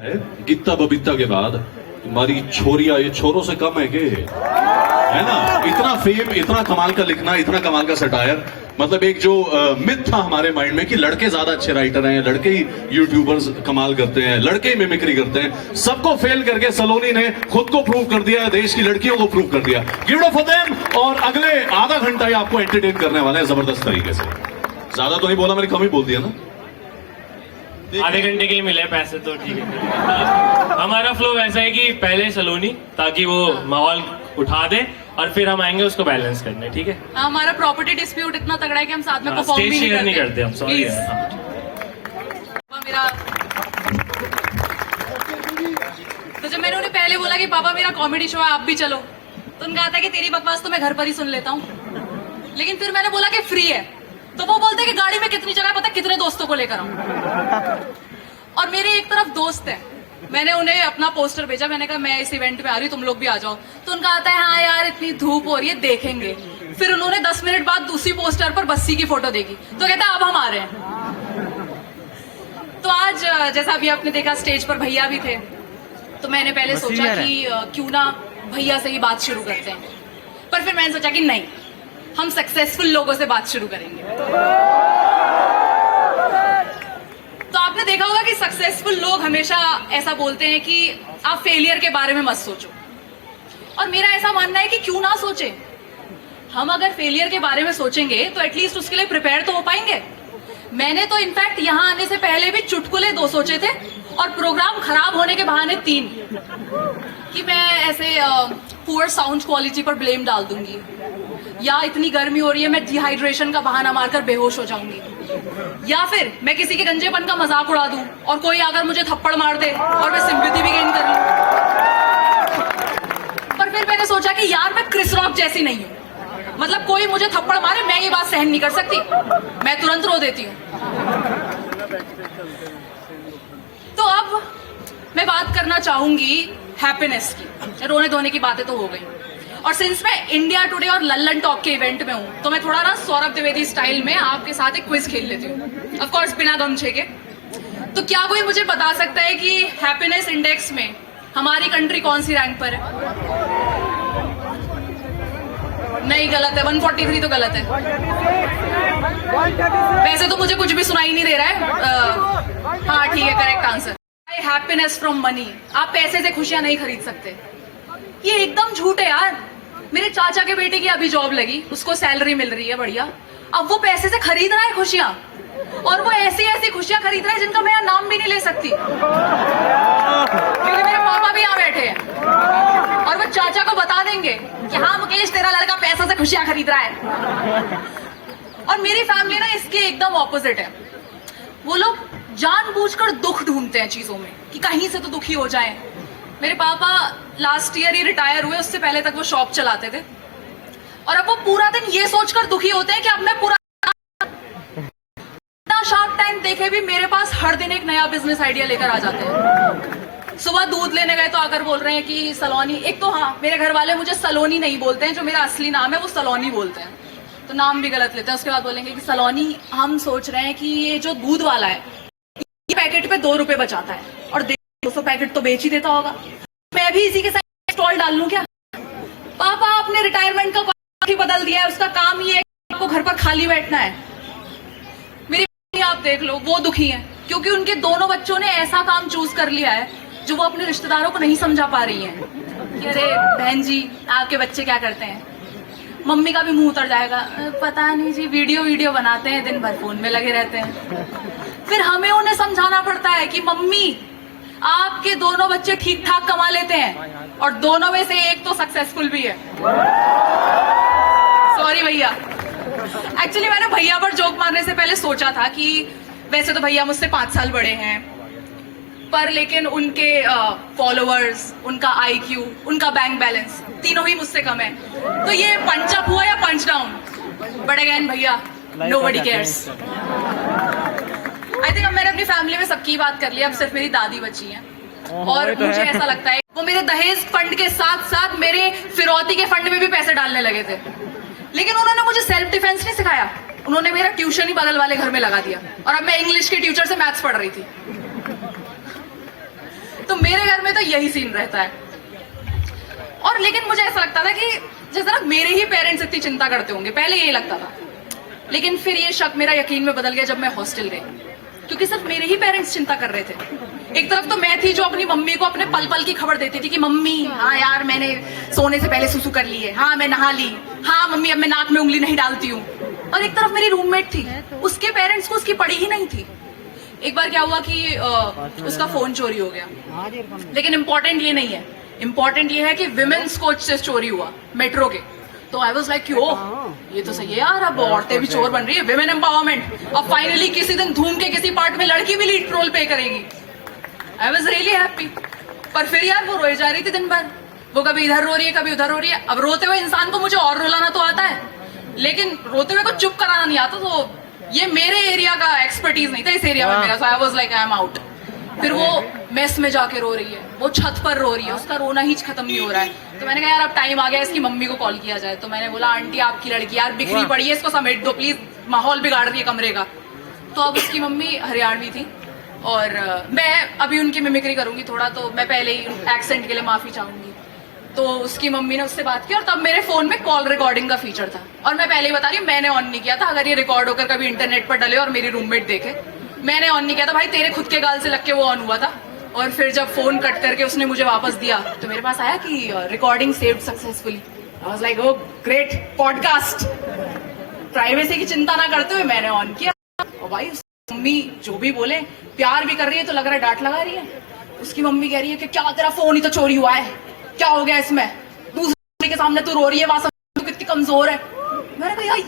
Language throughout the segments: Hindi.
गित्ता बबीता के बाद तुम्हारी छोरिया ये छोरों से कम है के, है ना? इतना फेम, इतना कमाल का लिखना, इतना कमाल का सटायर, मतलब एक जो मिथ था हमारे माइंड में कि लड़के ज्यादा अच्छे राइटर हैं, लड़के ही यूट्यूबर्स कमाल करते हैं, लड़के ही मिमिक्री करते हैं, सबको फेल करके सलोनी ने खुद को प्रूव कर दिया, देश की लड़कियों को प्रूव कर दिया। Give it up for them. और अगले आधा घंटा ही आपको एंटरटेन करने वाले हैं जबरदस्त तरीके से। ज्यादा तो नहीं बोला, मैंने कम ही बोल दिया ना? आधे घंटे के ही मिले पैसे तो ठीक है। हमारा फ्लो वैसा है कि पहले सलोनी, ताकि वो माहौल उठा दे, और फिर हम आएंगे उसको बैलेंस करने, ठीक है? हमारा प्रॉपर्टी डिस्प्यूट इतना तगड़ा है कि हम साथ में परफॉर्म भी नहीं करते हम, सॉरी। मेरा तो जब मैंने उन्हें पहले बोला कि पापा मेरा कॉमेडी शो है, आप भी चलो, तो उनका आता है कि तेरी बकवास तो मैं घर पर ही सुन लेता हूँ। लेकिन फिर मैंने बोला कि फ्री है, तो वो बोलते कि गाड़ी में कितनी जगह, पता कितने दोस्तों को लेकर आऊं। और मेरे एक तरफ दोस्त है, मैंने उन्हें अपना पोस्टर भेजा, मैंने कहा मैं इस इवेंट में आ रही हूँ, तुम लोग भी आ जाओ। तो उनका आता है हाँ यार इतनी धूप हो रही है, देखेंगे। फिर उन्होंने 10 मिनट बाद दूसरी पोस्टर पर बस्सी की फोटो देखी, तो कहता है अब हम आ रहे हैं। तो आज जैसा अभी आपने देखा स्टेज पर भैया भी थे, तो मैंने पहले सोचा कि क्यों ना भैया से ही बात शुरू करते हैं, पर फिर मैंने सोचा कि नहीं, हम सक्सेसफुल लोगों से बात शुरू करेंगे। तो आपने देखा होगा कि सक्सेसफुल लोग हमेशा ऐसा बोलते हैं कि आप फेलियर के बारे में मत सोचो, और मेरा ऐसा मानना है कि क्यों ना सोचे। हम अगर फेलियर के बारे में सोचेंगे तो एटलीस्ट उसके लिए प्रिपेयर तो हो पाएंगे। मैंने तो इनफैक्ट यहाँ आने से पहले भी चुटकुले 2 सोचे थे, और प्रोग्राम खराब होने के बहाने 3, कि मैं ऐसे पुअर साउंड क्वालिटी पर ब्लेम डाल दूंगी, या इतनी गर्मी हो रही है मैं डिहाइड्रेशन का बहाना मारकर बेहोश हो जाऊंगी, या फिर मैं किसी के गंजेपन का मजाक उड़ा दूं और कोई आकर मुझे थप्पड़ मार दे और मैं सिंपैथी भी गेन कर लूं। पर फिर मैंने सोचा कि यार मैं क्रिस रॉक जैसी नहीं हूं, मतलब कोई मुझे थप्पड़ मारे मैं ये बात सहन नहीं कर सकती, मैं तुरंत रो देती हूँ। तो अब मैं बात करना चाहूंगी हैप्पीनेस की। रोने धोने की बातें तो हो गई, और सिंस मैं इंडिया टुडे और लल्लन टॉक के इवेंट में हूं, तो मैं थोड़ा ना सौरभ द्विवेदी स्टाइल में आपके साथ एक क्विज खेल लेती हूँ, ऑफ कोर्स बिना गमछे के। तो क्या कोई मुझे बता सकता है कि हैप्पीनेस इंडेक्स में हमारी कंट्री कौन सी रैंक पर है? नहीं, गलत है, 143 तो गलत है। वैसे तो मुझे कुछ भी सुनाई नहीं दे रहा है। हाँ ठीक है, correct answer. Happiness from money. आप पैसे से खुशियां नहीं खरीद सकते, ये एकदम झूठ है यार। मेरे चाचा के बेटे की अभी जॉब लगी, उसको सैलरी मिल रही है बढ़िया, अब वो पैसे से खरीद रहा है खुशियां, और वो ऐसी ऐसी खुशियां खरीद रहा है जिनका मैं नाम भी नहीं ले सकती, क्योंकि मेरे पापा भी यहाँ बैठे हैं और वो चाचा को बता देंगे कि हाँ मुकेश तेरा लड़का पैसों से खुशियां खरीद रहा है। और मेरी फैमिली ना इसके एकदम ऑपोजिट है। वो लोग जानबूझकर दुख ढूंढते हैं चीजों में कि कहीं से तो दुखी हो जाए। मेरे पापा लास्ट ईयर ही रिटायर हुए, उससे पहले तक वो शॉप चलाते थे, और अब वो पूरा दिन ये सोचकर दुखी होते हैं कि अब मैं पूरा शार्क टैंक देखे भी मेरे पास हर दिन एक नया बिजनेस आइडिया लेकर आ जाते हैं। सुबह दूध लेने गए तो आकर बोल रहे हैं कि सलोनी, एक तो हाँ मेरे घर वाले मुझे सलोनी नहीं बोलते हैं, जो मेरा असली नाम है वो सलोनी बोलते हैं, तो नाम भी गलत लेते हैं। उसके बाद बोलेंगे कि सलोनी हम सोच रहे हैं कि ये जो दूध वाला है ये पैकेट पे 2 रुपए बचाता है, और 200 पैकेट तो बेच ही देता होगा, मैं भी इसी के साथ स्टॉल डाल लूं क्या? पापा आपने रिटायरमेंट का ही बदल दिया है, उसका काम ही है आपको घर पर खाली बैठना है। मेरी आप देख लो, वो दुखी हैं क्योंकि उनके दोनों बच्चों ने ऐसा काम चूज कर लिया है जो वो अपने रिश्तेदारों को नहीं समझा पा रही हैं कि अरे बहन जी आपके बच्चे क्या करते हैं। मम्मी का भी मुंह उतर जाएगा, पता नहीं जी वीडियो बनाते हैं, दिन भर फोन में लगे रहते हैं। फिर हमें उन्हें समझाना पड़ता है कि मम्मी आपके दोनों बच्चे ठीक ठाक कमा लेते हैं और दोनों में से एक तो सक्सेसफुल भी है। सॉरी भैया, एक्चुअली मैंने भैया पर जोक मारने से पहले सोचा था कि वैसे तो भैया मुझसे 5 साल बड़े हैं, पर लेकिन उनके फॉलोअर्स, उनका IQ, उनका बैंक बैलेंस तीनों ही मुझसे कम है, तो ये पंच अप हुआ या पंच डाउन? बट अगेन भैया नोबडी केयर्स। आई थिंक अब मैंने अपनी फैमिली में सबकी बात कर ली, अब सिर्फ मेरी दादी बची है, और मुझे ऐसा लगता है वो मेरे दहेज फंड के साथ साथ मेरे फिरौती के फंड में भी पैसे डालने लगे थे, लेकिन उन्होंने मुझे सेल्फ डिफेंस नहीं सिखाया, उन्होंने मेरा ट्यूशन ही बगल वाले घर में लगा दिया, और अब मैं इंग्लिश के टीचर से मैथ्स पढ़ रही थी। मेरे घर में तो यही सीन रहता है। और लेकिन मुझे ऐसा लगता था कि जैसे ना मेरे ही पेरेंट्स इतनी चिंता करते होंगे, पहले यही लगता था। लेकिन फिर ये शक मेरा यकीन में बदल गया जब मैं हॉस्टल गई, क्योंकि सिर्फ मेरे ही पेरेंट्स चिंता कर रहे थे। एक तरफ तो मैं थी जो अपनी मम्मी को अपने पल पल की खबर देती थी कि मम्मी हाँ यार मैंने सोने से पहले सुसु कर ली है, हाँ मैं नहा ली, हाँ मम्मी अब मैं नाक में उंगली नहीं डालती हूँ। और एक तरफ मेरी रूममेट थी, उसके पेरेंट्स को उसकी पड़ी ही नहीं थी। एक बार क्या हुआ कि उसका फोन चोरी हो गया, लेकिन इम्पोर्टेंट ये नहीं है, इम्पोर्टेंट ये है कि विमेन्स कोच से चोरी हुआ मेट्रो के। तो आई वाज लाइक ये तो सही है यार, अब औरतें भी चोर बन रही है, विमेन एम्पावरमेंट। अब फाइनली किसी दिन धूम के किसी पार्ट में लड़की भी लीड रोल पे करेगी। I was really happy. पर फिर यार वो रोए जा रही थी दिन भर, वो कभी इधर रो रही है कभी उधर रो रही है। अब रोते हुए इंसान को मुझे और रुलाना तो आता है, लेकिन रोते हुए को चुप कराना नहीं आता। तो ये मेरे एरिया का एक्सपर्टीज नहीं था इस एरिया में मेरा। So I was like I am out. फिर वो मेस में जाके रो रही है, वो छत पर रो रही है, उसका रोना ही खत्म नहीं हो रहा है। तो मैंने कहा यार अब टाइम आ गया इसकी मम्मी को कॉल किया जाए। तो मैंने बोला आंटी आपकी लड़की यार बिखरी पड़ी है, इसको समेट दो प्लीज, माहौल बिगाड़ रही है कमरे का। तो अब उसकी मम्मी हरियाणवी थी और मैं अभी उनकी मिमिक्री करूंगी थोड़ा, तो मैं पहले ही एक्सेंट के लिए माफी चाहूंगी। तो उसकी मम्मी ने उससे बात की और तब मेरे फोन में कॉल रिकॉर्डिंग का फीचर था, और मैं पहले ही बता रही हूँ मैंने ऑन नहीं किया था। अगर ये रिकॉर्ड होकर कभी इंटरनेट पर डले और मेरी रूममेट देखे, मैंने ऑन नहीं किया था भाई, तेरे खुद के गाल से लग के वो ऑन हुआ था। और फिर जब फोन कट करके उसने मुझे वापस दिया तो मेरे पास आया कि recording saved successfully. I was like oh great podcast. Privacy की चिंता ना करते हुए मैंने ऑन किया, और भाई मम्मी जो भी बोले प्यार भी कर रही है तो लग रहा है डांट लगा रही है। उसकी मम्मी कह रही है कि क्या तेरा फोन ही तो चोरी हुआ है, क्या हो गया इसमें, दूसरे के सामने तू रो रही है, वहां तू कितनी कमजोर है। मैंने कहा यार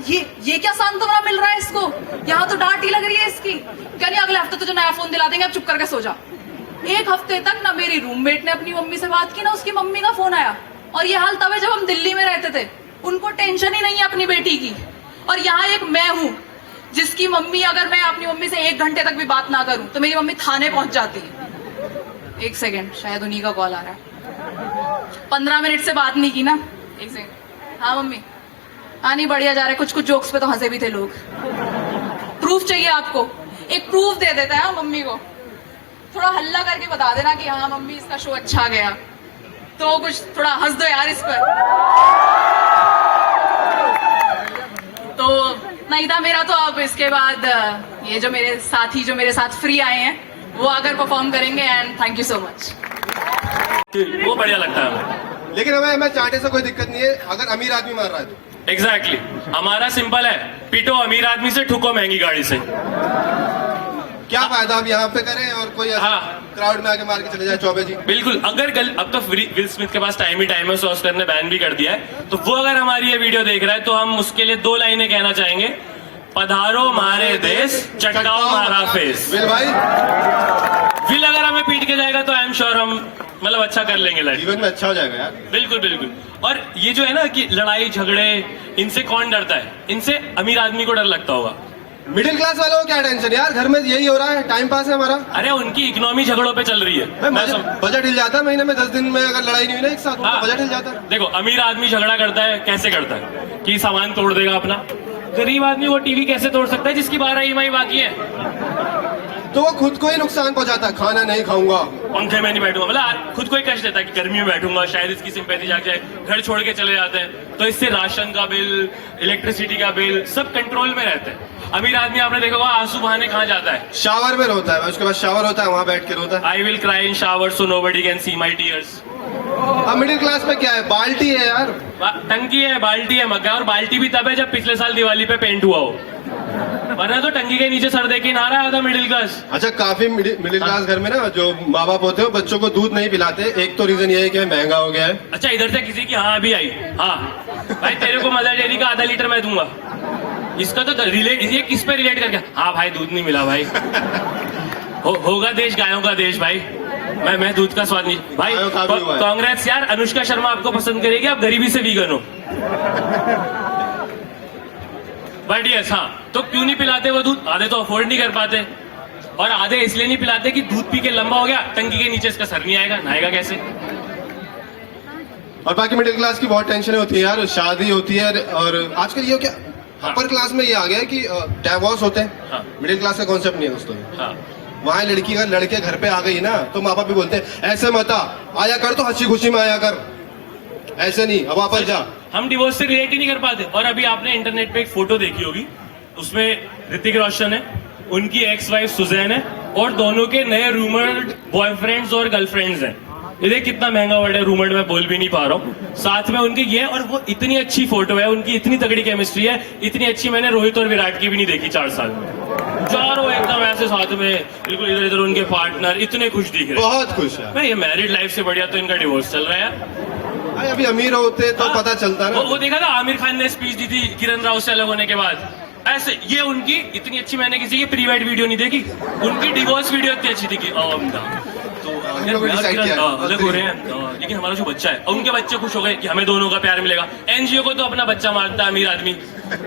ये क्या सांत्वना मिल रहा है इसको, यहाँ तो डांट ही लग रही है इसकी। क्या नहीं अगले हफ्ते तुझे नया फोन दिला देंगे, अब चुप करके सो जा। एक हफ्ते तक ना मेरी रूममेट ने अपनी मम्मी से बात की ना उसकी मम्मी का फोन आया। और ये हाल तब है जब हम दिल्ली में रहते थे, उनको टेंशन ही नहीं है अपनी बेटी की। और यहाँ एक मैं हूँ जिसकी मम्मी, अगर मैं अपनी मम्मी से 1 घंटे तक भी बात ना करूं तो मेरी मम्मी थाने पहुंच जाती है। 1 सेकेंड, शायद उन्हीं का कॉल आ रहा है। 15 मिनट से बात नहीं की ना। 1 सेकेंड। हाँ मम्मी, हाँ नहीं बढ़िया जा रहा है, कुछ कुछ जोक्स पे तो हंसे भी थे लोग। प्रूफ चाहिए आपको, एक प्रूफ दे देता है मम्मी को, थोड़ा हल्ला करके बता देना कि हाँ मम्मी इसका शो अच्छा गया, तो कुछ थोड़ा हंस दो यार इस पर। तो नहीं था मेरा, तो अब इसके बाद ये जो मेरे साथी जो मेरे साथ फ्री आए हैं वो आकर परफॉर्म करेंगे। And thank you so much. वो बढ़िया लगता है हमें। लेकिन हमें चाटे से कोई दिक्कत नहीं है अगर अमीर आदमी मार रहा है तो। एग्जैक्टली हमारा सिंपल है, पीटो अमीर आदमी से, ठुको महंगी गाड़ी से। क्या फायदा आप यहाँ पे करें और कोई हाँ। क्राउड में आके मार के चले जाए चौबे जी। बिल्कुल, अगर अब तो विल स्मिथ के पास टाइम ही टाइम है, ऑस्कर ने बैन भी कर दिया है, तो वो अगर हमारी ये वीडियो देख रहा है तो हम उसके लिए 2 लाइनें कहना चाहेंगे। पधारो मारे देश, चटकाओ मारा फेस। विल भाई, विल अगर हमें पीट के जाएगा तो आई एम श्योर हम मतलब अच्छा कर लेंगे लाइफ। जीवन में अच्छा हो जाएगा यार। बिल्कुल बिल्कुल। और ये जो है ना कि लड़ाई झगड़े, इनसे कौन डरता है? इनसे अमीर आदमी को डर लगता होगा। मिडिल क्लास वालों को क्या टेंशन यार, घर में यही हो रहा है, टाइम पास है हमारा। अरे उनकी इकोनॉमी झगड़ों पे चल रही है। बजट हिल जाता है महीने में 10 दिन में, अगर लड़ाई नहीं हुई ना एक साथ, तो बजट हिल जाता है। देखो अमीर आदमी झगड़ा करता है, कैसे करता है कि सामान तोड़ देगा अपना। गरीब आदमी वो टीवी कैसे तोड़ सकता है जिसकी 12 EMI बाकी है? तो वो खुद को ही नुकसान पहुंचाता है, खाना नहीं खाऊंगा, पंखे में नहीं बैठूंगा, मतलब खुद को ही कष्ट देता है कि गर्मी में बैठूंगा, शायद इसकी सिंपैथी जाग जाए, घर छोड़ के चले जाते हैं। तो इससे राशन का बिल, इलेक्ट्रिसिटी का बिल सब कंट्रोल में रहते हैं। अमीर आदमी आपने देखा होगा आंसू बहाने कहाँ जाता है? शावर में रोता है, उसके बाद शावर होता है वहां बैठ के रोता है। I will cry in shower so nobody can see my tears. अब मिडिल क्लास में क्या है, बाल्टी है यार, टंकी है, बाल्टी है, मग्गा। और बाल्टी भी तब है जब पिछले साल दिवाली पे पेंट हुआ हो, वरना तो टंकी के नीचे सर देके नहा रहा था मिडिल क्लास। अच्छा काफी मिडिल क्लास घर में ना जो माँ बाप होते हैं बच्चों को दूध नहीं पिलाते, एक तो रीजन ये है कि महंगा हो गया है। अच्छा इधर से किसी की हाँ भी आई, हाँ भाई तेरे को मदर डेयरी का आधा लीटर मैं दूंगा। इसका तो रिलेट, ये किस पे रिलेट करके, हाँ भाई दूध नहीं मिला भाई। होगा देश गायों का देश भाई, मैं दूध का स्वाद नहीं भाई। कांग्रेस यार, अनुष्का शर्मा आपको पसंद करेगी, आप गरीबी से वीगन हो। बट यस हाँ, तो क्यों नहीं पिलाते वो दूध? आधे तो अफोर्ड नहीं कर पाते, और आधे इसलिए नहीं पिलाते कि दूध पी के लंबा हो गया, टंकी के नीचे इसका सर नहीं आएगा, नहाएगा कैसे? और बाकी मिडिल क्लास की बहुत टेंशन होती है यार, शादी होती है, और आजकल ये क्या अपर क्लास में ये आ गया है कि डिवोर्स होते हैं। हाँ। मिडिल क्लास का कॉन्सेप्ट नहीं है दोस्तों। हाँ वहाँ लड़की अगर लड़के घर पे आ गई ना तो माँ बाप भी बोलते हैं ऐसे मत आया कर, तो हंसी खुशी में आया कर, ऐसे नहीं अब वापस जा। हम डिवोर्स से रिलेट ही नहीं कर पाते। और अभी आपने इंटरनेट पे एक फोटो देखी होगी, उसमें ऋतिक रोशन है, उनकी एक्स वाइफ सुजैन है, और दोनों के नए रूमर्ड बॉयफ्रेंड्स और गर्लफ्रेंड्स हैं। ये देख कितना महंगा वर्ड है, रूमर्ड मैं बोल भी नहीं पा रहा हूँ। साथ में उनके ये, और वो इतनी अच्छी फोटो है, उनकी इतनी तगड़ी केमिस्ट्री है, इतनी अच्छी मैंने रोहित और विराट की भी नहीं देखी 4 साल में। चारों एकदम ऐसे साथ में, बिल्कुल इधर इधर उनके पार्टनर इतने खुश दिख रहे। बहुत खुश है मैं ये मैरिड लाइफ से बढ़िया तो इनका डिवोर्स चल रहा है। भाई, अभी अमीर होते तो पता चलता ना। वो देखा था आमिर खान ने स्पीच दी थी किरण राव से अलग होने के बाद, ऐसे ये उनकी इतनी अच्छी, मैंने किसी की प्री वेड वीडियो नहीं देखी, उनकी डिवोर्स वीडियो इतनी अच्छी थी कि तो अलग हो रहे हैं, लेकिन हमारा जो बच्चा है, उनके बच्चे खुश हो गए कि हमें दोनों का प्यार मिलेगा। एनजीओ को तो अपना बच्चा मारता है अमीर आदमी,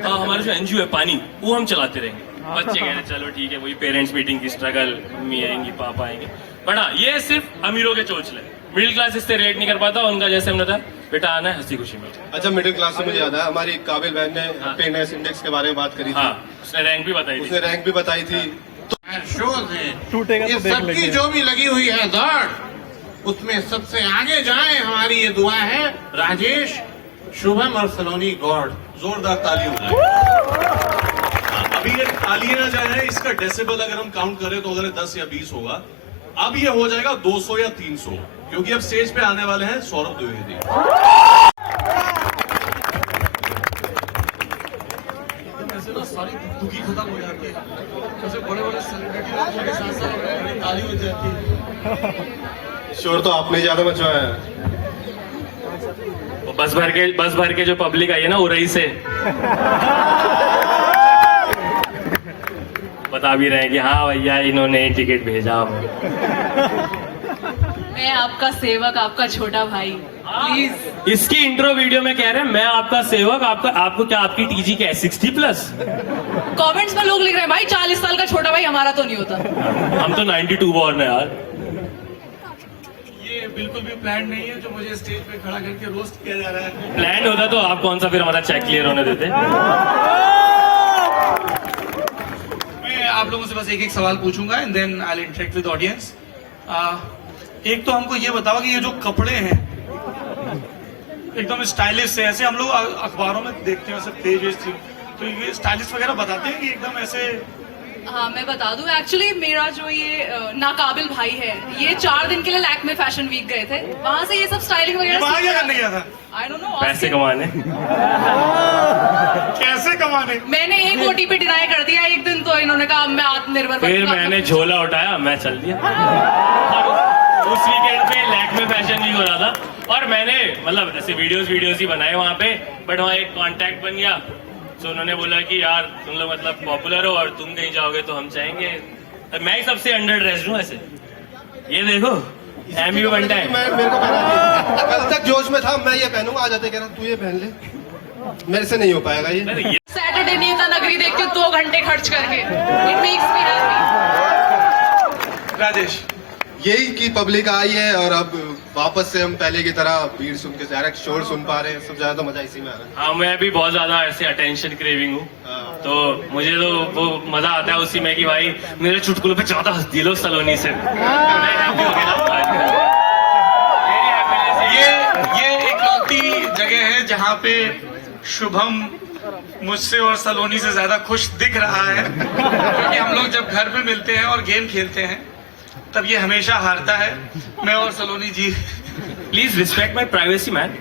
हमारा जो एनजीओ है पानी, वो हम चलाते रहेंगे। बच्चे कह रहे चलो ठीक है, वही पेरेंट्स मीटिंग की स्ट्रगल, मम्मी आएंगी पापा आएंगे, बट हाँ ये सिर्फ अमीरों के चोचले, मिडिल क्लास इससे रिलेट नहीं कर पाता। उनका जैसे हमने था बेटा आना है हंसी खुशी में। अच्छा, मिडिल क्लास से मुझे याद है, हमारी काबिल बहन ने पेनेस इंडेक्स के बारे में बात करी थी। हाँ, उसने रैंक भी बताई थी। उसने रैंक भी बताई थी। शोज है, ये सबकी जो भी लगी हुई है दौड़, उसमें सबसे आगे जाए, हमारी ये दुआ है। राजेश, शुभम और सलोनी गॉड। जोरदार ताली हो जाए। अभी ये तालियां ना जाए, इसका डेसिबल अगर हम काउंट करें तो अगर 10 या 20 होगा, अब ये हो जाएगा 200 या 300, क्योंकि अब स्टेज पे आने वाले हैं सौरभ द्विवेदी। सारी दुखी खत्म हो जाती है, जैसे बड़े-बड़े सेलिब्रिटी के साथ ताली हो जाती है। शोर तो आपने ज्यादा मचवाया है। बस भर के जो पब्लिक आई है ना उरई से, बता भी रहे हैं कि हाँ भैया इन्होंने टिकट भेजा। मैं आपका सेवक, आपका छोटा भाई, प्लीज। इसकी इंट्रो वीडियो में कह रहे हैं मैं आपका सेवक, आपको क्या, आपकी टीजी क्या है 60+? कमेंट्स में लोग लिख रहे हैं भाई 40 साल का छोटा भाई हमारा तो नहीं होता। हम तो 92 बॉर्न है यार। ये बिल्कुल भी प्लान नहीं है जो मुझे स्टेज पे खड़ा करके रोस्ट किया जा रहा है। प्लान होता तो आप कौन सा फिर हमारा चेक क्लियर होने देते। मैं आप लोगों से बस एक सवाल पूछूंगा and then I will interact with audience. एक तो हमको ये बताओ कि ये जो कपड़े हैं एकदम स्टाइलिश है, ऐसे हम लोग अखबारों में देखते हैं, सब पेज, तो ये स्टाइलिश वगैरह बताते हैं कि एकदम ऐसे। हाँ मैं बता दूं, एक्चुअली मेरा जो ये नाकाबिल भाई है, ये 4 दिन के लिए लैक्मे फैशन वीक गए थे, वहां से ये सब स्टाइलिंग वगैरह वहां क्या करने गया था? आई डोंट नो, पैसे कमाने। कैसे कमाने? मैंने एक ओटीपी डिनाई कर दिया एक दिन, तो इन्होंने कहा मैं आत्मनिर्भर फिर मैंने झोला उठाया, मैं चल दिया। उस वीकेंड पे लैक्मे फैशन वीक हो रहा था, और मैंने मतलब ऐसे वीडियोस ही बनाए वहां पे, बट वहाँ एक कांटेक्ट बन गया, तो उन्होंने बोला कि यार तुम लोग मतलब पॉपुलर हो और तुम कहीं जाओगे तो हम चाहेंगे। मैं ही सबसे अंडर ड्रेस्ड हूँ ऐसे, ये देखो एमयू बनता है। मेरे को पहना, कल तक जोश में था मैं ये पहनूंगा, आ जाते कह रहा तू ये पहन ले, मेरे से नहीं हो पाएगा ये। सैटरडे नीता नगरी देखती हूँ 2 घंटे खर्च करके, it makes me happy. Rajesh, यही की पब्लिक आई है और अब वापस से हम पहले की तरह भीड़ सुन के डायरेक्ट शोर सुन पा रहे हैं, सब ज्यादा मजा इसी में आ रहा है। हाँ मैं भी बहुत ज्यादा ऐसे अटेंशन क्रेविंग हूँ, तो मुझे तो वो मजा आता है उसी में कि भाई मेरे चुटकुलों पे ज्यादा हंस दिए लोग सलोनी से। ये इकलौती जगह है जहाँ पे शुभम मुझसे और सलोनी से ज्यादा खुश दिख रहा है, क्योंकि हम लोग जब घर पे मिलते हैं और गेम खेलते हैं तब ये हमेशा हारता है, मैं और Saloni ji. Please respect my privacy man.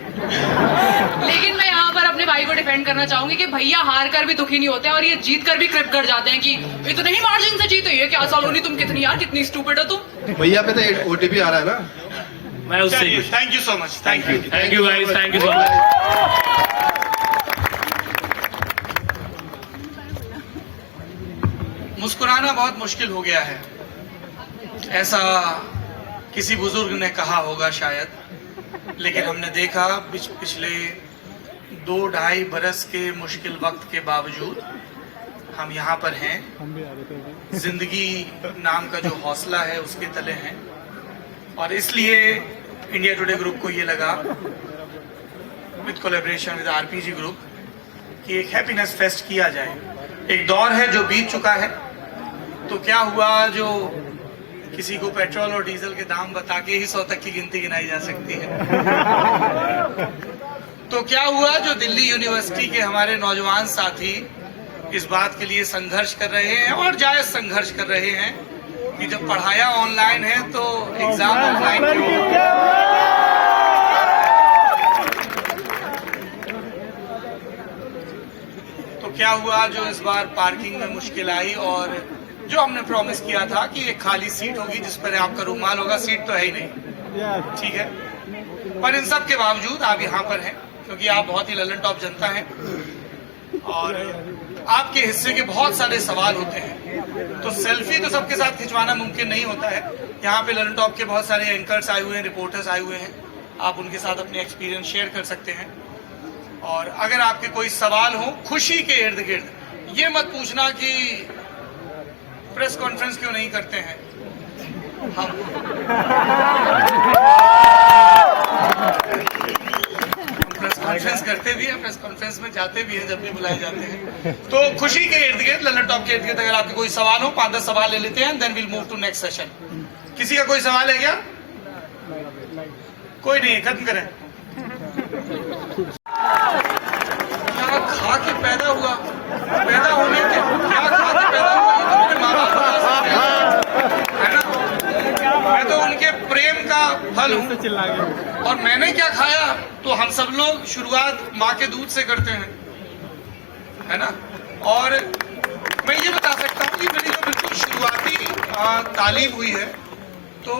लेकिन मैं यहाँ पर अपने भाई को डिफेंड करना चाहूंगी कि भैया हार कर भी दुखी नहीं होते हैं, और ये जीत कर भी क्रिप कर जाते हैं कि इतने ही मार्जिन से जीते, ये क्या सलोनी तुम कितनी यार कितनी स्टूपिड हो तुम। भैया पे तो ओटीपी आ रहा है ना। मैं उससे thank you so much, thank you guys, thank you so much. मुस्कुराना बहुत मुश्किल हो गया है, ऐसा किसी बुजुर्ग ने कहा होगा शायद, लेकिन हमने देखा पिछले 2-2.5 बरस के मुश्किल वक्त के बावजूद हम यहाँ पर हैं, जिंदगी नाम का जो हौसला है उसके तले हैं, और इसलिए इंडिया टुडे ग्रुप को ये लगा with collaboration with RPG group कि एक हैप्पीनेस फेस्ट किया जाए। एक दौर है जो बीत चुका है, तो क्या हुआ जो किसी को पेट्रोल और डीजल के दाम बता के ही 100 तक की गिनती गिनाई जा सकती है। तो क्या हुआ, जो दिल्ली यूनिवर्सिटी के हमारे नौजवान साथी इस बात के लिए संघर्ष कर रहे हैं और जायज संघर्ष कर रहे हैं कि जब पढ़ाया ऑनलाइन है तो एग्जाम ऑफलाइन क्यों हो? तो क्या हुआ, जो इस बार पार्किंग में मुश्किल आई और जो हमने प्रॉमिस किया था कि एक खाली सीट होगी जिस पर आपका रुमाल होगा, सीट तो है ही नहीं, ठीक है। पर इन सब के बावजूद आप यहाँ पर हैं क्योंकि आप बहुत ही ललन टॉप जनता हैं और आपके हिस्से के बहुत सारे सवाल होते हैं। तो सेल्फी तो सबके साथ खिंचवाना मुमकिन नहीं होता है। यहाँ पे ललन टॉप के बहुत सारे एंकर्स आए हुए हैं, रिपोर्टर्स आए हुए हैं, आप उनके साथ अपने एक्सपीरियंस शेयर कर सकते हैं। और अगर आपके कोई सवाल हो खुशी के इर्द गिर्द, ये मत पूछना कि प्रेस कॉन्फ्रेंस क्यों नहीं करते हैं। हम प्रेस कॉन्फ्रेंस करते भी हैं, प्रेस कॉन्फ्रेंस में जाते भी हैं जब भी बुलाए जाते हैं। तो खुशी के इर्द गिर्द, ललन टॉप के इर्द गिर्द अगर आपके कोई सवाल हो, 5-10 सवाल ले लेते हैं, then will move to next session. किसी का कोई सवाल है क्या? कोई नहीं, खत्म करें। क्या खा के पैदा हुआ, पैदा होने के क्या खा के पैदा हुआ, ये तो मेरे माँ बाप बता सकते हैं, है ना। मैं तो उनके प्रेम का फल हूँ और मैंने क्या खाया, तो हम सब लोग शुरुआत माँ के दूध से करते हैं, है ना। और मैं ये बता सकता हूँ कि मेरी जो बिल्कुल शुरुआती तालीम हुई है, तो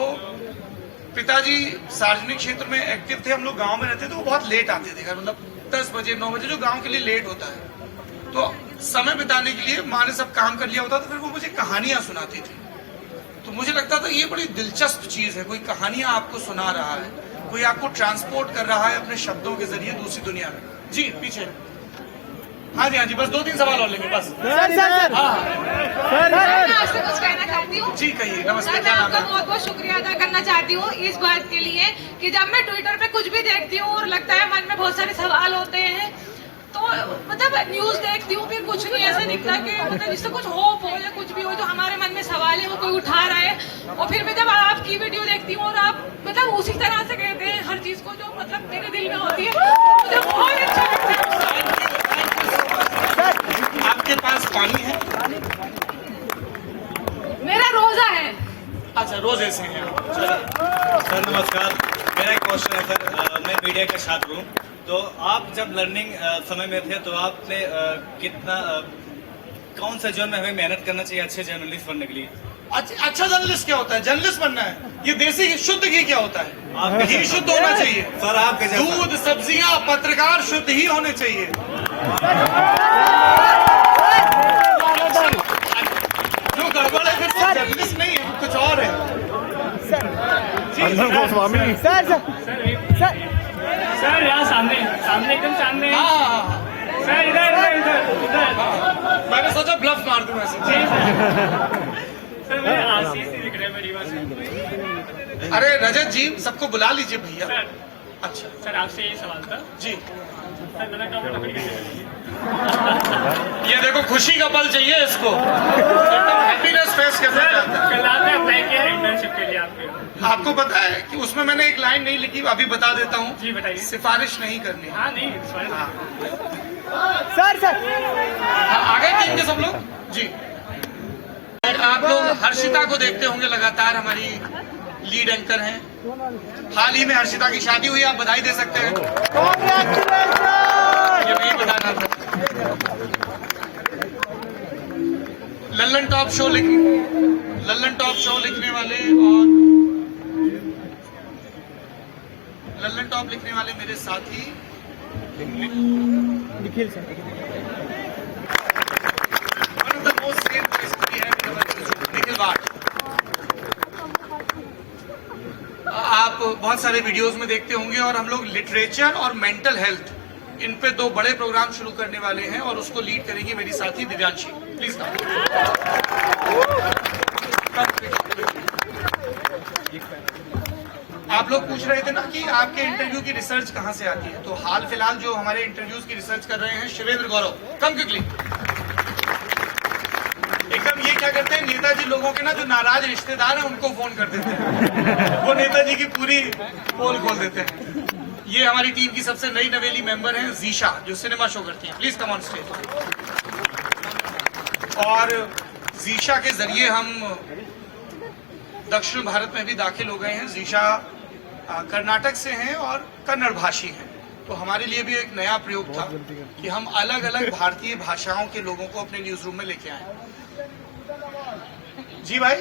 पिताजी सार्वजनिक क्षेत्र में एक्टिव थे, हम लोग गांव में रहते थे, वो बहुत लेट आते थे घर, मतलब 10 बजे 9 बजे, जो गांव के लिए लेट होता है। तो समय बिताने के लिए माँ ने सब काम कर लिया होता था, फिर वो मुझे कहानियां सुनाती थी। तो मुझे लगता था ये बड़ी दिलचस्प चीज है, कोई कहानियां आपको सुना रहा है, कोई आपको ट्रांसपोर्ट कर रहा है अपने शब्दों के जरिए दूसरी दुनिया में। जी पीछे, हाँ जी, बस 2-3 सवाल और लेंगे बस। हाँ मैं आपसे कुछ कहना चाहती हूँ। जी कहिए। नमस्ते, मैं क्या नाम आपका है? बहुत बहुत शुक्रिया अदा करना चाहती हूँ इस बात के लिए कि जब मैं ट्विटर पे कुछ भी देखती हूँ और लगता है मन में बहुत सारे सवाल होते हैं, तो मतलब न्यूज देखती हूँ, फिर कुछ नहीं ऐसा दिखता कि मतलब जिससे कुछ होप हो या कुछ भी हो, जो हमारे मन में सवाल है वो कोई उठा रहा है। और फिर मैं जब आपकी वीडियो देखती हूँ और आप मतलब उसी तरह से कहते हैं हर चीज को जो मतलब मेरे दिल में होती है, मुझे बहुत अच्छा लगता है। आपके पास पानी है? मेरा रोजा है। अच्छा, रोजे से हैं आप। सर नमस्कार, मेरा एक क्वेश्चन है सर। मैं मीडिया का छात्र हूँ, तो आप जब लर्निंग समय में थे तो आपने कितना कौन सा जोन में हमें मेहनत करना चाहिए अच्छे जर्नलिस्ट बनने के लिए? अच्छा जर्नलिस्ट क्या होता है? जर्नलिस्ट बनना है। ये देसी घी, शुद्ध घी क्या होता है? घी शुद्ध होना चाहिए सर, आपके जैसा। दूध, सब्जियां, पत्रकार शुद्ध ही होने चाहिए। जो गड़बड़ है फिर वो जर्नलिस्ट नहीं है, कुछ और है। सर यहाँ सामने सामने एकदम सामने। हाँ, सर इधर इधर इधर। मैंने सोचा ब्लफ मार दूं ऐसे। सर मुझे आशीष ही दिख रहे हैं मेरी बात से। अरे रजत जी, सबको बुला लीजिए भैया। सर, अच्छा सर आपसे यही सवाल था। जी, सर मैंने कहा लकड़ी कैसे बनेगी? ये देखो खुशी का पल चाहिए इसको, एकदम हैप्पीनेस फेस करना चाहता है। कल आपने अप्लाई किया है इंटर्नशिप के लिए आपके। आपको पता है कि उसमें मैंने एक लाइन नहीं लिखी, अभी बता देता हूँ। जी बताइए। सिफारिश नहीं करनी। हाँ नहीं सॉरी। आगे टीम के सब लोग जी। आप लोग हर्षिता को देखते होंगे, लगातार हमारी लीड एंकर हैं। हाल ही में हर्षिता की शादी हुई, आप बधाई दे सकते हैं। ये नहीं बताना था। लल्लन टॉप शो लिखने वाले और लल्लन टॉप लिखने वाले मेरे साथी Nikhil sir. One of the most sane places we have in our institute, Nikhil Bhat. आप बहुत सारे वीडियोस में देखते होंगे और हम लोग लिटरेचर और मेंटल हेल्थ, इन पे 2 बड़े प्रोग्राम शुरू करने वाले हैं और उसको लीड करेंगी मेरी साथी दिव्यांशी। प्लीज आप लोग पूछ रहे थे ना कि आपके इंटरव्यू की रिसर्च कहां से आती है, तो हाल फिलहाल जो हमारे इंटरव्यूज की रिसर्च कर रहे हैं शिवेंद्र गौरव, कम क्विकली। एकदम ये क्या करते हैं, नेताजी लोगों के ना जो नाराज रिश्तेदार हैं उनको फोन कर देते हैं, वो नेताजी की पूरी पोल खोल देते हैं। ये हमारी टीम की सबसे नई नवेली मेंबर हैं जीशा, जो सिनेमा शो करती हैं। Please come on stage. और जीशा के जरिए हम दक्षिण भारत में भी दाखिल हो गए हैं। जीशा कर्नाटक से हैं और कन्नड़ भाषी हैं, तो हमारे लिए भी एक नया प्रयोग था कि हम अलग अलग भारतीय भाषाओं के लोगों को अपने न्यूज रूम में लेके आए। जी भाई,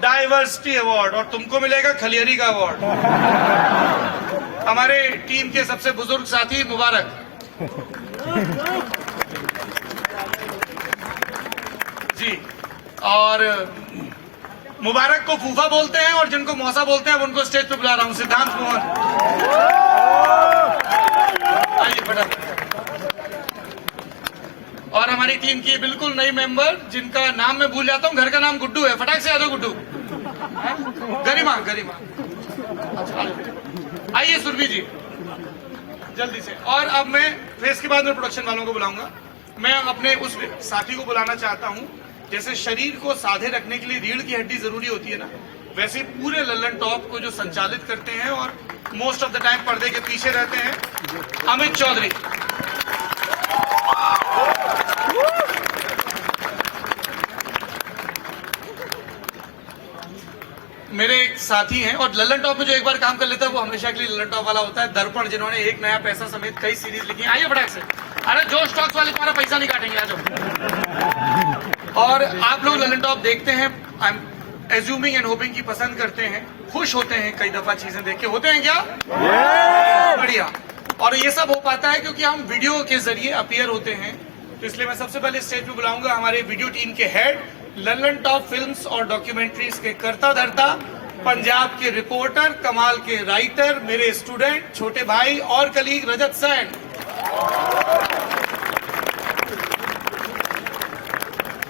डाइवर्सिटी अवार्ड, और तुमको मिलेगा खलियरी का अवार्ड। हमारे टीम के सबसे बुजुर्ग साथी मुबारक। जी, और मुबारक को फूफा बोलते हैं और जिनको मौसा बोलते हैं उनको स्टेज पे बुला रहा हूं, सिद्धांत मोहन। आइए फटाफट। और हमारी टीम की बिल्कुल नई मेंबर जिनका नाम मैं भूल जाता हूं, घर का नाम गुड्डू है, फटाक से आ जाओ गुड्डू। गरिमा, गरिमा आइए। सुरभि जी जल्दी से। और अब मैं फिर इसके बाद में प्रोडक्शन वालों को बुलाऊंगा। मैं अपने उस साथी को बुलाना चाहता हूं, जैसे शरीर को साधे रखने के लिए रीढ़ की हड्डी जरूरी होती है ना, वैसे पूरे लल्लन टॉप को जो संचालित करते हैं और मोस्ट ऑफ द टाइम पर्दे के पीछे रहते हैं, अमित चौधरी। मेरे एक साथी हैं और लल्लन टॉप में जो एक बार काम कर लेता है वो हमेशा के लिए लल्लन टॉप वाला होता है, दर्पण, जिन्होंने एक नया पैसा समेत कई सीरीज लिखी। आइए फटाक से। अरे जो स्टॉक्स वाले तुम्हारा पैसा नहीं काटेंगे, आ जाओ। और आप लोग लल्लन टॉप देखते हैं, I am assuming and hopping की पसंद करते हैं, खुश होते हैं कई दफा चीजें देख के, होते हैं क्या? बढ़िया। और ये सब हो पाता है क्योंकि हम वीडियो के जरिए अपीयर होते हैं। तो इसलिए मैं सबसे पहले स्टेज पे बुलाऊंगा हमारे वीडियो टीम के हेड, लल्लन टॉप फिल्म्स और डॉक्यूमेंट्रीज के करता धरता, पंजाब के रिपोर्टर, कमाल के राइटर, मेरे स्टूडेंट, छोटे भाई और कलीग रजत सैन।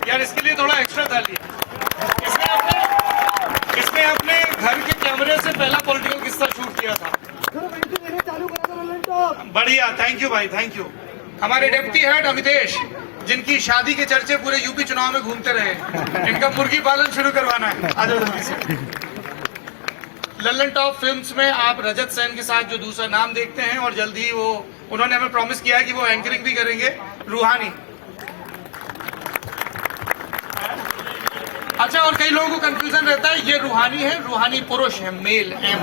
यार इसके लिए थोड़ा एक्स्ट्रा ताली। इसने अपने घर के कैमरे से पहला पॉलिटिकल किस्सा शूट किया था। बढ़िया, थैंक यू भाई, थैंक यू। हमारे डिप्टी हेड अमितेश, जिनकी शादी के चर्चे पूरे यूपी चुनाव में घूमते रहे, इनका मुर्गी पालन शुरू करवाना है, आ जाओ जल्दी से। लल्लन टॉप फिल्म्स में आप रजत सैन के साथ जो दूसरा नाम देखते हैं, और जल्दी वो उन्होंने हमें प्रॉमिस किया है कि वो एंकरिंग भी करेंगे, रूहानी। अच्छा, और कई लोगों को कंफ्यूजन रहता है, ये रूहानी है, रूहानी पुरुष है, मेल एम।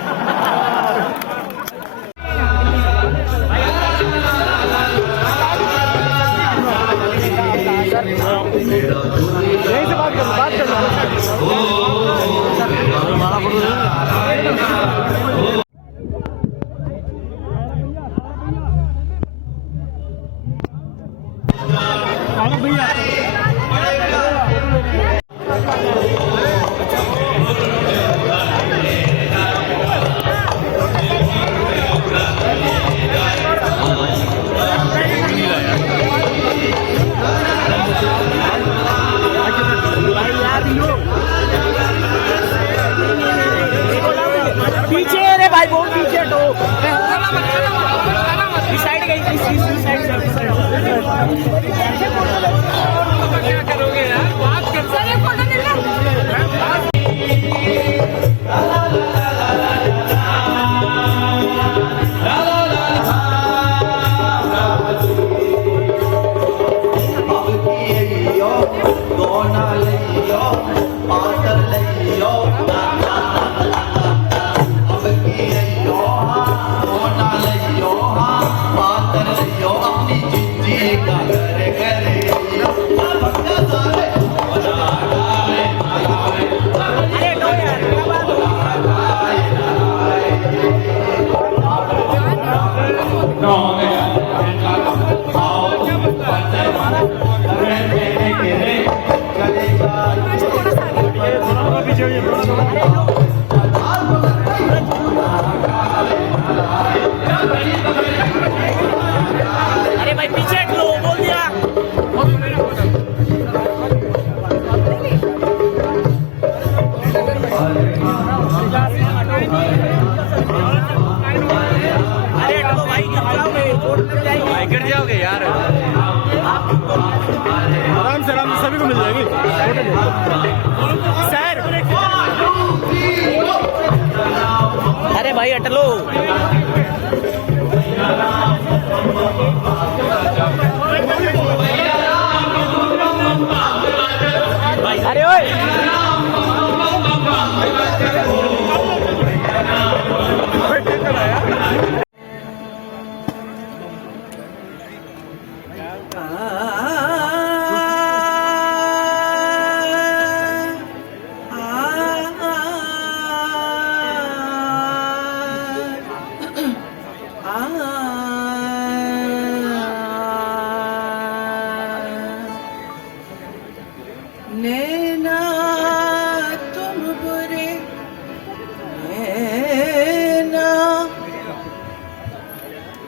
पीछे रे भाई, बहुत पीछे तो साइड गई, साइड क्या करोगे यार, बात कर सर, फोटो ले ले। अरे भाई पीछे लो, बोल दिया। अरे तो भाई गिर जाओगे यार, आराम से सभी को मिल जाएगी। अरे भाई हट लो। अरे ओए नैना तुम बुरे, नैना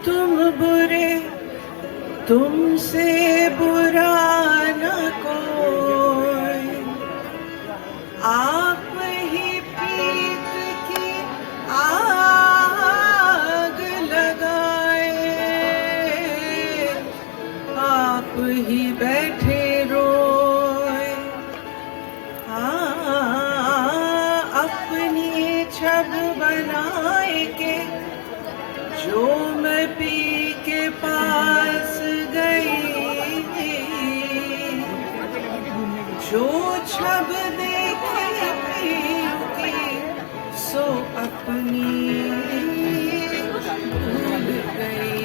तुम बुरे, तुमसे बुरा न कोई, आप ही प्रीत की आग लगाए, आप ही बैठे रोए, अपनी छब बनाए के जो मैं पी के पास गई, जो छब देखे पी की सो अपनी भूल गई।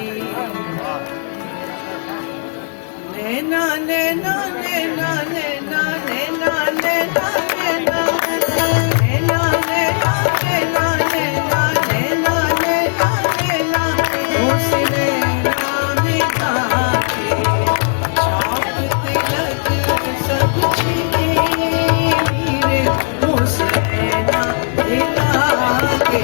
नैना नैना नैना नैना नैना नैना नैना नैना नैना नैना नैना नैना नैना नैना उस नैना में आके चाप तिलक सब छीने रे, उस नैना दिला के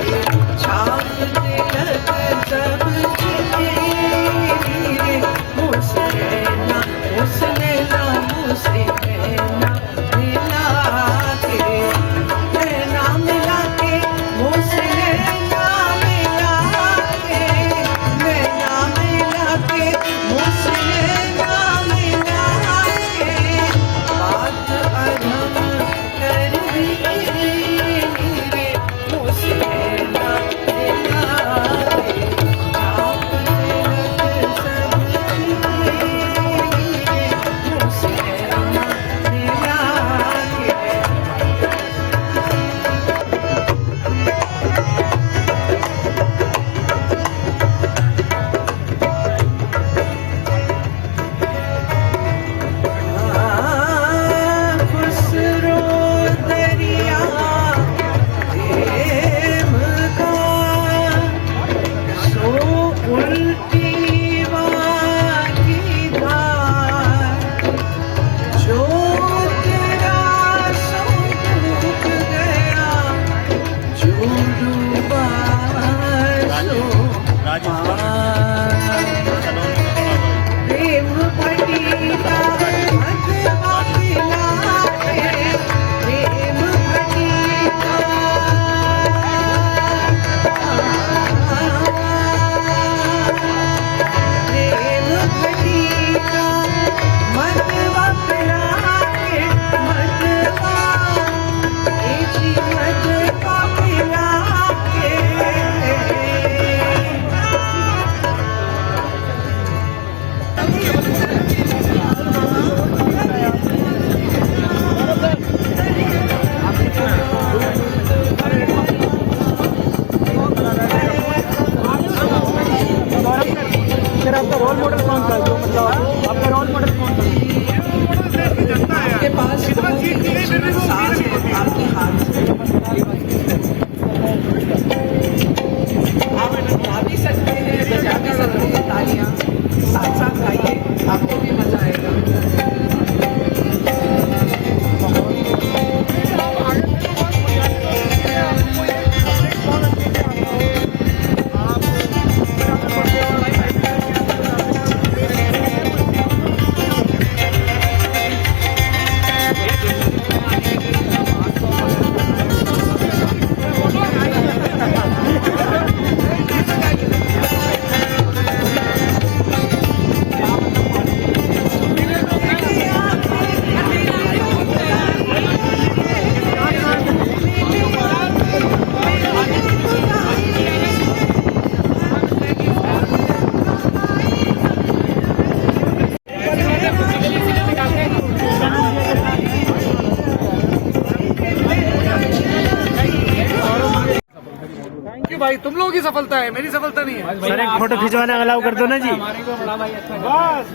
आपकी भाई, तुम लोगों की सफलता है, मेरी सफलता नहीं है। सर एक फोटो खिंचवाने अलाउ कर दो ना जी। बस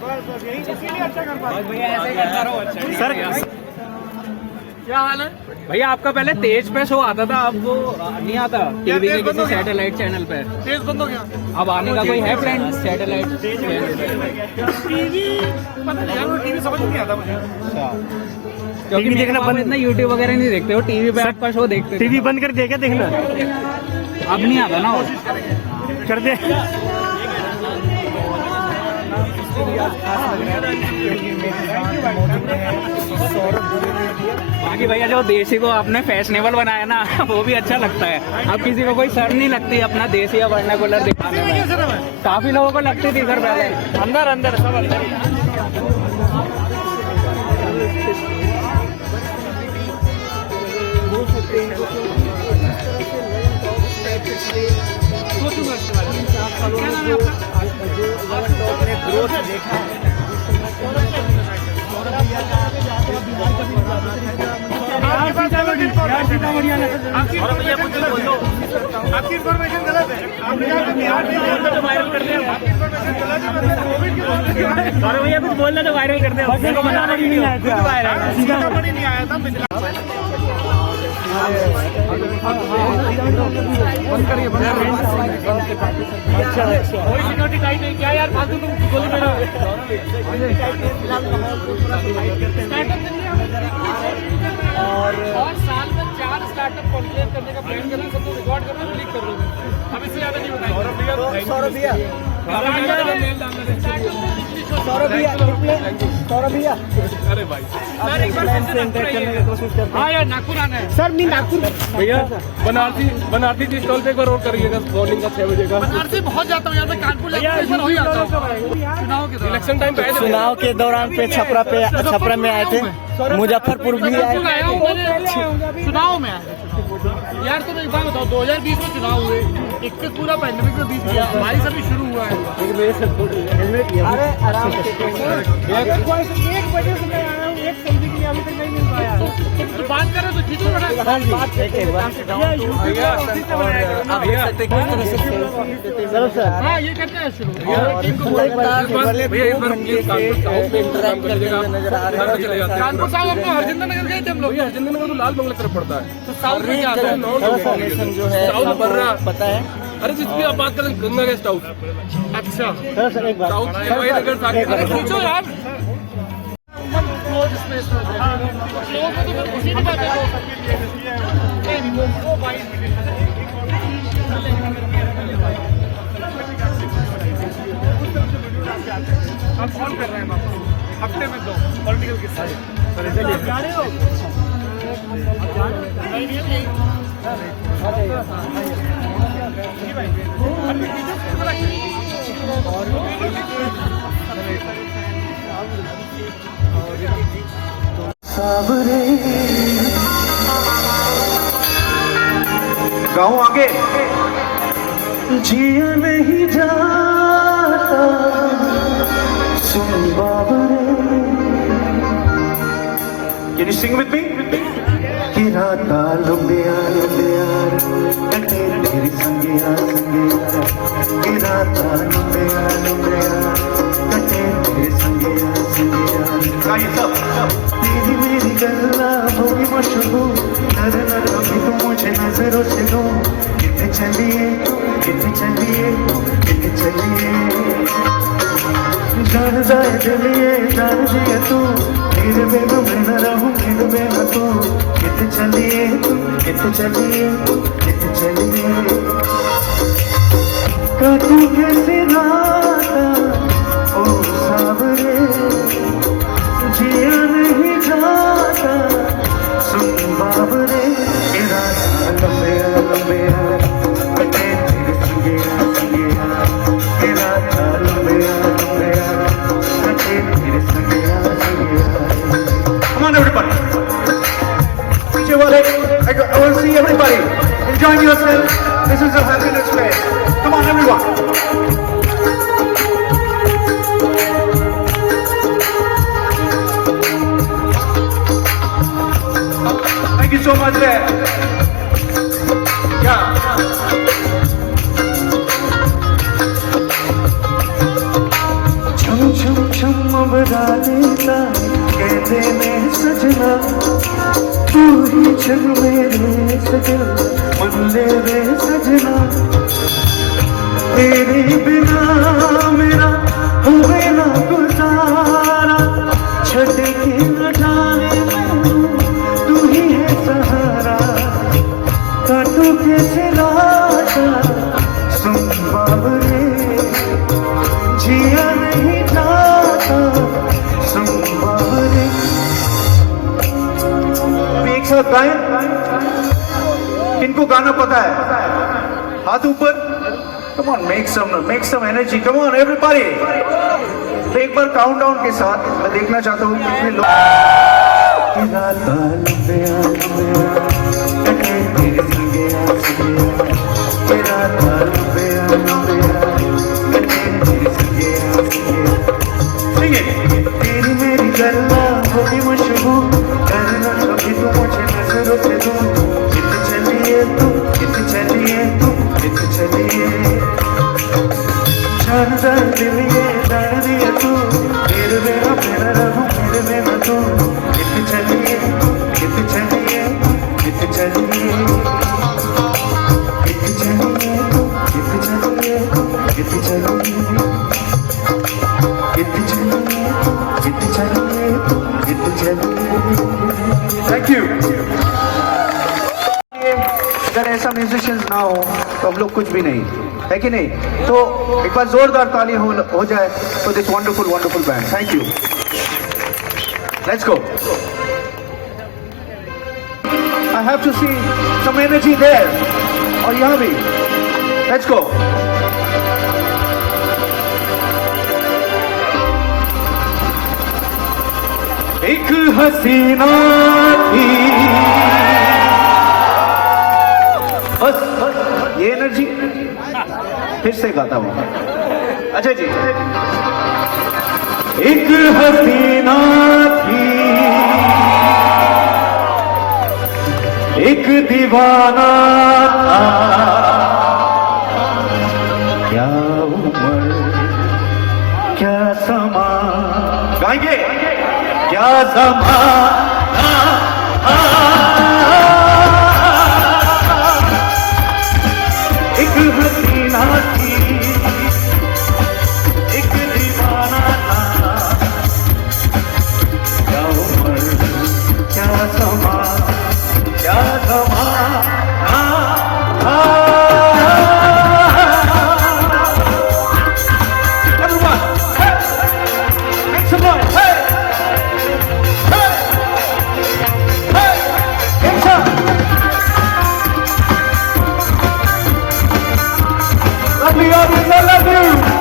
यही इसीलिए अच्छा कर पाए। सर क्या हाल है भैया, आपका पहले तेज पे शो आता था, अब वो नहीं आता टीवी के किसी सैटेलाइट चैनल पे। तेज बंद हो गया। अब आने का कोई है प्लान सैटेलाइट? टीवी पता नहीं यार, टीवी समझ नहीं आता मुझे। क्योंकि देखना बंद, इतना यूट्यूब वगैरह नहीं देखते हो, टीवी पे आपका शो देखते। टीवी बंद कर देगा देखना। अब नहीं आता ना, कर दे। बाकी भैया जो देसी को आपने फैशनेबल बनाया ना, वो भी अच्छा लगता है। अब किसी को कोई शर्म नहीं लगती अपना देसी या वर्नाकुलर दिखाने में। काफी लोगों को लगती थी सर पहले। अंदर अंदर सब अंदर। ग्रोथ देखा आपकी इन्फॉर्मेशन गलत है। वायरल कर दे। भैया कुछ बोलना तो वायरल कर दे। नहीं आया था बंद करिए, बंद करिए। अच्छा कोई सिक्योरिटी टाइट नहीं क्या यार, फालतू तुम गोली मारो। और साल में 4 स्टार्टअप कॉन्क्लेव करने का प्लान कर रहे हैं, सब रिकॉर्ड कर रहे हैं, क्लिक कर दोगे। अब इससे ज्यादा नहीं बताएंगे। सौरभ भैया अरे भाई हाँ यार, नागपुर आना है सर। नहीं नागपुर भैया, बनारसी जी स्टॉल पे एक बार और करिएगा मॉर्निंग का 6 बजे का। बनारसी बहुत जाता हूँ यार, मैं कानपुर हो जाता हूँ। इलेक्शन टाइम पे चुनाव के दौरान पे छपरा में आए थे, मुजफ्फरपुर भी आए। चुनाव में आए यार। तुम एक बात बताओ, 2020 में चुनाव हुए, 21 पूरा पैंडेमिक में 20 किया, 22 अभी शुरू हुआ है। अरे आराम से 1 बजे से मैं आया हूँ, 1 सेल्फी के लिए अभी तक नहीं मिल पाया। तो बात करें तो खींचो बड़ा। हाँ ये करते हैं शुरू। कानपुर साहब हम लोग हरजिंदर नगर गए थे। हम लोग हरजिंदर नगर तो लाल बंगला तरफ पड़ता है, तो साउथ में क्या आता है? जो है साउथ बढ़ रहा पता है। अरे जिस भी आप बात करें, गंगा गेस्ट हाउस। अच्छा सर एक बात, साउथ के भाई नगर साथ खींचो यार। क्लोज स्पेस में क्लोज में तो फिर किसी की बात है। अब कॉल कर रहे हैं वापस, हफ्ते में 2 पॉलिटिकल किस्सा। जा रहे हो? गाँव आगे जिया नहीं जाता, सुन बाबरे। Can you sing with me? गिराता लुंबिया लुंबिया कटे तेरी संगिया संगिया, गिराता लुंबिया लुंबिया कटे तेरी संगिया संगिया। तेरी मेरी गल्ला होगी मशहूर, नर नर अभी तो मुझे नजरों से लो। कितने चलिए कितने चलिए कितने चलिए, जान जाए दिलिए जान दिए तू, मेरे बेगम में न रहूं मेरे बेगम तू। कितने चलिए कितने चलिए कितने चलिए, काटू कैसे नाता ओ सावरे, जिया नहीं जाता सुन बाबरे। इरादा लंबे लंबे कटे तेरे संगेरा संगेरा, इरादा लंबे लंबे कटे तेरे संगेरा संगेरा। Come on everybody, I want to see everybody enjoying yourself. This is a happiness place. Come on everyone. Thank you so much there. Yeah. तू ही चल मेरे सजन मन ले रे सजना तेरे बिना मेरा हुए ना गुजारा छड़ के न जाने तू ही है सहारा काटू कैसे राता सुन बाबरे जिया नहीं जाता सुन बाबरे एक साथ गाएं इनको गाना पता है हाथ ऊपर come on make some energy come on everybody एक बार काउंटडाउन के साथ मैं देखना चाहता हूँ कितने लोग तेरी मेरी गल्ला होगी मशहूर करना कभी तो मुझे नजरों से दूर इत चलिए तू इत चलिए जान दिल ये जान दिया तू मेरे बिना मेरा रहूं मेरे बिना तू इत चलिए इत चलिए इत चलिए इत चलिए इत चलिए इत चलिए थैंक यू अगर ऐसा म्यूजिशियंस ना हो तो हम लोग कुछ भी नहीं है कि नहीं तो एक बार जोरदार ताली हो जाए तो this wonderful band thank you let's go I have to see some energy there और यहाँ भी लेट्स गो एक हसीना थी बस ये एनर्जी फिर से गाता हूँ अच्छा जी एक हसीना थी एक दीवाना था क्या उम्र क्या समा गाएंगे क्या ज़माना एक हसीना थी एक दीवाना था क्या उम्र क्या समा क्या ज़माना I love you.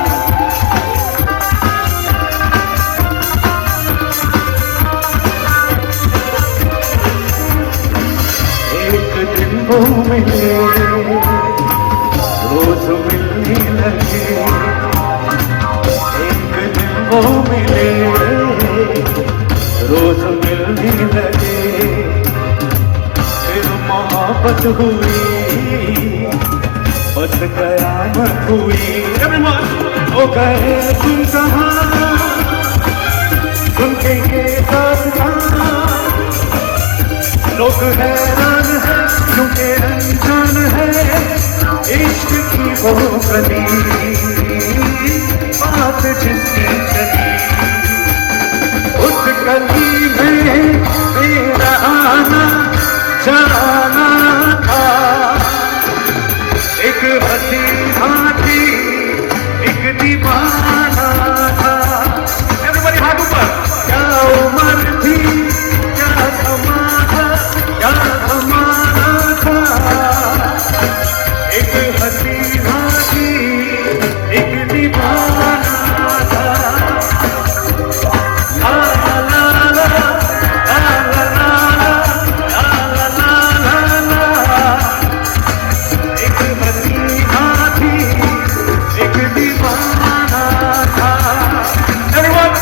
एक दिन वो मिले रोज मिलने लगे एक दिन वो मिले रोज मिलने लगे फिर मोहब्बत हुई बस कयामत हुई ओ गए तुम कहाँ तुम के साथ लोग हैरान है क्योंकि अनजान है इश्क की वो गली बात जिसकी चली उस गली में मेरा आना जाना था एक हसीना थी एक दीवाना था everybody हाथ ऊपर क्या उम्र थी क्या समा था क्या ज़माना था एक हसीना थी एक दीवाना था ला ला ला ला ला ला ला ला ला एक हसीना थी एक दीवाना था everyone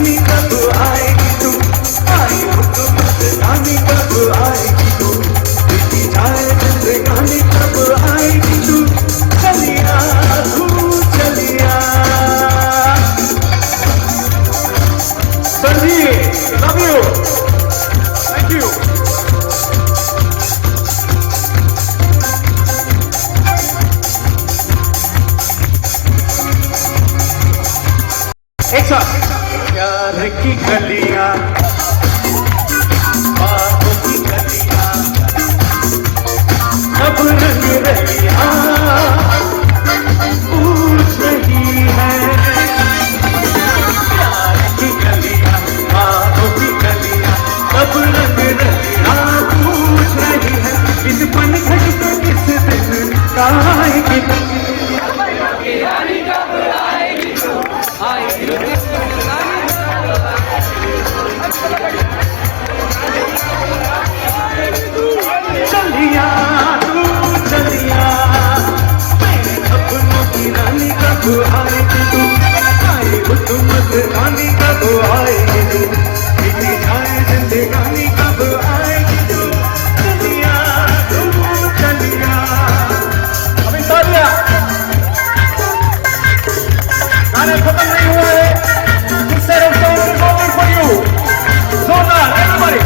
जिंदगानी कब आएगी तू, आई हो तो मस्तानी कब आएगी तू, बीती जाए जिंदगानी कब आएगी तू, चलिया तू चलिया। Sir ji love you, thank you. एक साथ प्यार की गलियां, बातों की गलियां, अब रंग रहियां पूछ रही है। प्यार की गलियां, बातों की गलियां, अब रंग रहियां पूछ रही है। इस पनघट पे किस दिन आएगी तू, चलिया तू चलिया, मेरे सपनों की रानी कब आएगी तू, आई हो तू मस्तानी कब आएगी तू, बीती जाए जिंदगानी कब आएगी तू, चलिया तू चलिया। अभी सारिया गाने खत्म नहीं हुए हैं, instead of going for you, so now everybody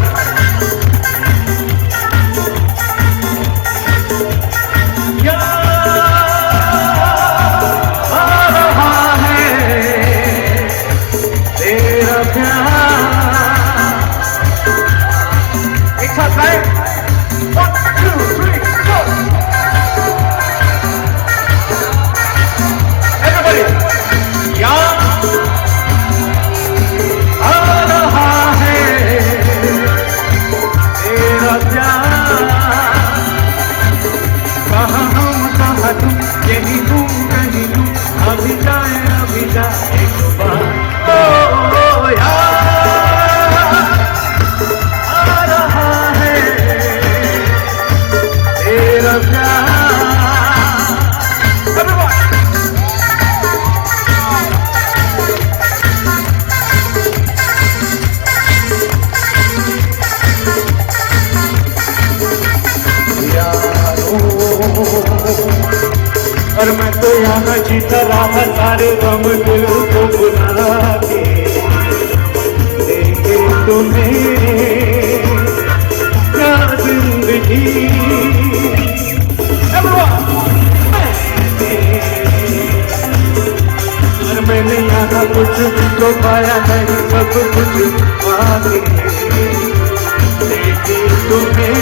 और मैं तो यहाँ जीता रहा सारे गम दिल को बुला के, देखे तुम्हें क्या जिंदगी। और मैंने यहाँ कुछ भी तो पाया नहीं, सब कुछ पाके देखे तुम्हें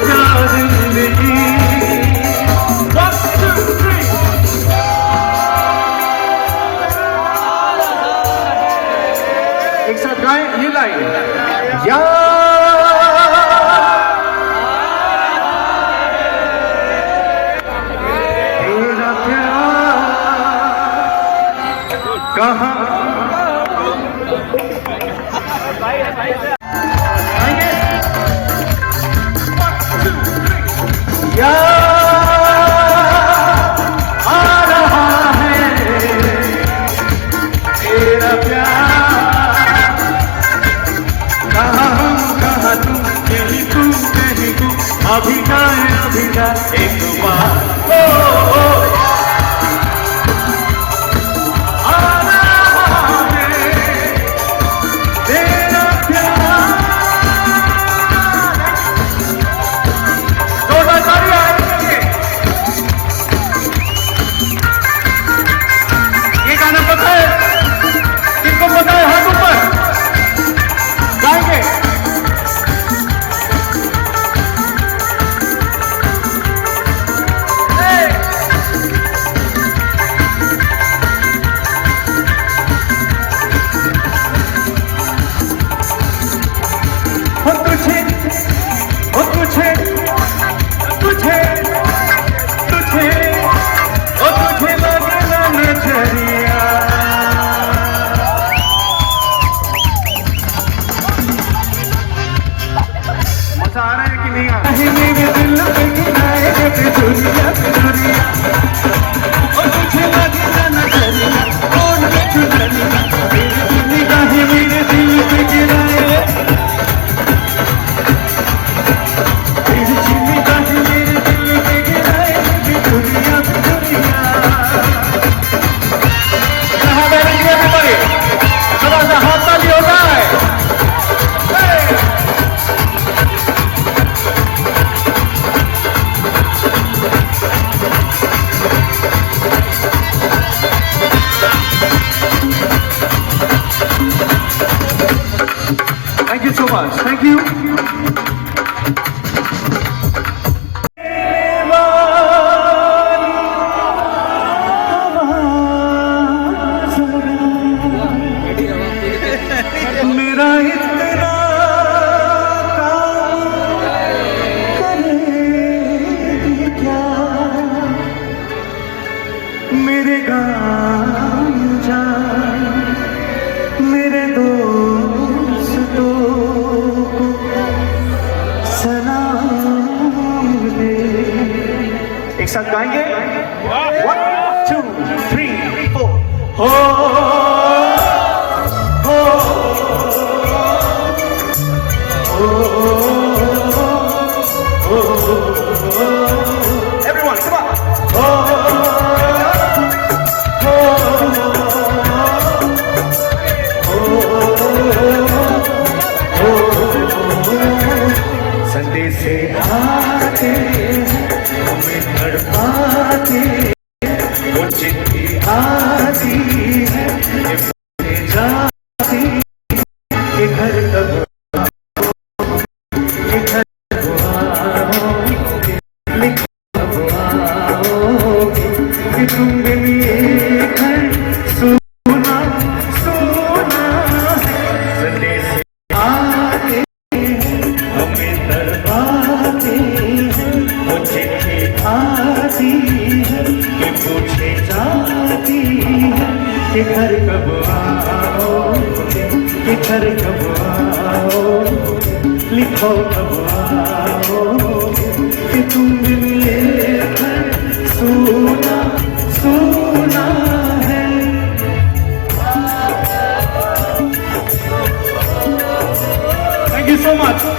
क्या जिंदगी। एक साथ गाएं ये लाइन, यार तेरा प्यार कहाँ आएंगे, यार आ रहा है तेरा प्यार, कहाँ तू कहीं तू अभी जाए एक बार। आ रहा है तेरा प्यार, जोरदार तालियां आएंगे। ये गाना पता है किसको पता मच, थैंक यू। मेरा इतना काम करेगी क्या, मेरे गाँव जा, मेरे दोस्तों को सलाम दे। एक साथ गाएंगे 1 2 3 4 हो Everyone, come on. संडे से आते हमें तड़पाते, वो चिट्ठी आती है ये बोले जाती कि घर कब घर कब आओगे, कि घर कब आओगे, लिखो कब आओगे, कि तुम मिले घर सुना सुना है। Thank you so much.